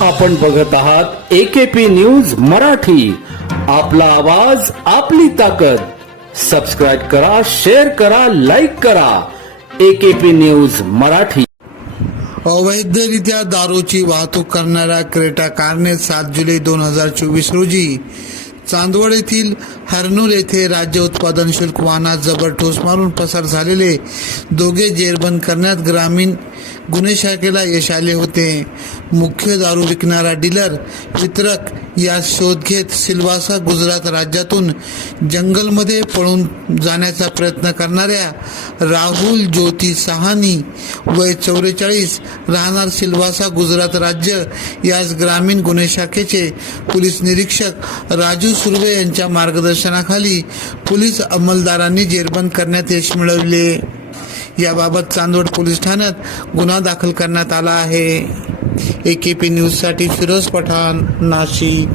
आपण बघत आहात एकेपी न्यूज मराठी. आपला आवाज आपली ताकद. सबस्क्राईब करा शेअर करा लाईक करा. AKP news Marathi. अवैधरित्या दारूची वाहतूक करणाऱ्या क्रेटा कारने सात जुलै दोन हजार चोवीस रोजी चांदवड येथील हरनूल येथे राज्य उत्पादन शुल्क वाहनात जबर ठोस मारून पसार झालेले दोघे जेरबंद करण्यात ग्रामीण गुन्हे शाखेला यश आले होते. मुख्य दारू विकणारा डीलर वितरक या शोध घेत सिल्वासा गुजरात राज्यातून जंगलमध्ये पळून जाण्याचा प्रयत्न करणाऱ्या राहुल ज्योती सहानी वय चौवेचाळीस राहणार सिल्वासा गुजरात राज्य याच ग्रामीण गुन्हे शाखेचे पोलीस निरीक्षक राजू सुर्वे यांच्या मार्गदर्शनाखाली पोलीस अंमलदारांनी जेरबंद करण्यात यश मिळवले. याबाबत चांदवड पोलीस ठाण्यात गुन्हा दाखल करण्यात आला आहे. ए के पी न्यूजसाठी फिरोज पठाण नाशिक.